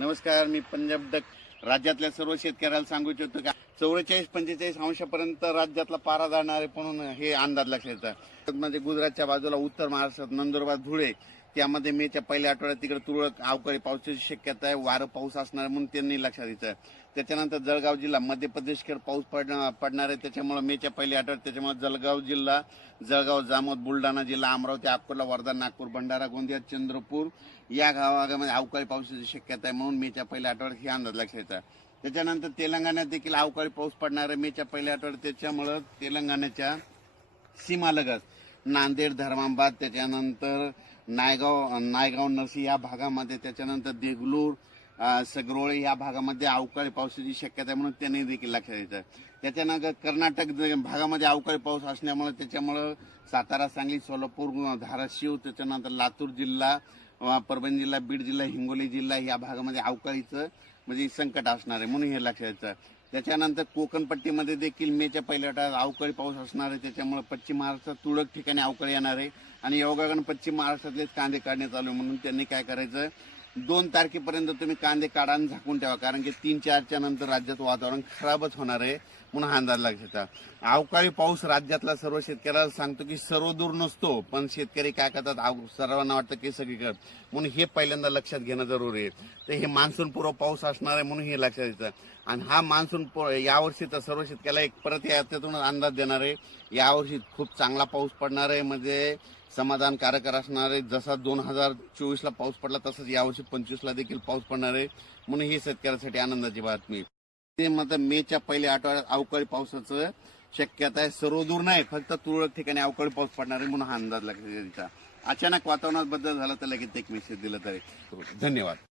नमस्कार मी पंजाब डक राज्यातल्या सर्व शेतकऱ्याला सांगू इच्छितो का चौवेचाळीस पंचेचाळीस अंशापर्यंत राज्यातला पारा जाणार आहे म्हणून हे अंदाज लक्षात येतात म्हणजे गुजरातच्या बाजूला उत्तर महाराष्ट्रात नंदुरबार धुळे त्यामध्ये मेच्या पहिल्या आठवड्यात तिकडे तुरळक अवकाळी पावसाची शक्यता आहे वारं पाऊस असणार म्हणून त्यांनी लक्षात आहे त्याच्यानंतर जळगाव जिल्हा मध्य प्रदेशकडे पाऊस पडणार पडणार आहे त्याच्यामुळे मेच्या पहिल्या आठवड्यात त्याच्यामुळे जळगाव जिल्हा जळगाव जामोद बुलढाणा जिल्हा अमरावती अकोला वर्धा नागपूर भंडारा गोंदिया चंद्रपूर या गावागामध्ये अवकाळी पावसाची शक्यता आहे म्हणून मेच्या पहिल्या आठवड्यात हे अंदाज लक्षात घ्यायचा त्याच्यानंतर तेलंगणात देखील अवकाळी पाऊस पडणार आहे मेच्या पहिल्या आठवड्यात त्याच्यामुळं तेलंगणाच्या सीमालगत नांदेड धर्माबाद त्याच्यानंतर नायगाव नायगाव नरसी या भागामध्ये त्याच्यानंतर देगलूर सगरोळे या भागामध्ये अवकाळी पावसाची शक्यता आहे म्हणून त्यांनी देखील लक्षात येतं त्याच्यानंतर कर्नाटक भागामध्ये अवकाळी पाऊस असल्यामुळे त्याच्यामुळं सातारा सांगली सोलापूर धाराशिव त्याच्यानंतर लातूर जिल्हा परभणी जिल्हा बीड जिल्हा हिंगोली जिल्हा या भागामध्ये अवकाळीचं म्हणजे संकट असणार आहे म्हणून हे लक्ष द्यायचं त्याच्यानंतर कोकणपट्टीमध्ये देखील मेच्या पहिल्या टाळ्यात अवकाळी पाऊस असणार आहे त्याच्यामुळे पश्चिम महाराष्ट्रात तुरळक ठिकाणी अवकाळी येणार आहे आणि योगागण पश्चिम महाराष्ट्रातलेच कांदे काढणे चालू म्हणून त्यांनी काय करायचं दोन तारखेपर्यंत तुम्ही कांदे काढा आणि झाकून ठेवा कारण की तीन चारच्या नंतर राज्यात वातावरण खराबच होणार आहे म्हणून हा अंदाज लक्षात अवकाळी पाऊस राज्यातला सर्व शेतकऱ्याला सांगतो की सर्व दूर नसतो पण शेतकरी काय करतात सर्वांना वाटतं की सगळीकडे म्हणून हे पहिल्यांदा लक्षात घेणं जरुरी आहे तर हे मान्सून पूर्व पाऊस असणार आहे म्हणून हे लक्षात येतं आणि हा मान्सून यावर्षी तर सर्व शेतकऱ्याला एक परत यातून अंदाज देणार आहे यावर्षी खूप चांगला पाऊस पडणार आहे म्हणजे समाधान असणार आहे जसा दोन हजार चोवीसला पाऊस पडला तसंच यावर्षी पंचवीसला देखील पाऊस पडणार आहे म्हणून ही शेतकऱ्यासाठी आनंदाची बातमी ते मात्र मेच्या पहिल्या आठवड्यात अवकाळी पावसाचं शक्यता आहे सर्वदूर नाही फक्त तुरळक ठिकाणी अवकाळी पाऊस पडणार आहे म्हणून हा अंदाज लागला अचानक वातावरणात बदल झाला तर लगेच एक मेसेज दिला तरी धन्यवाद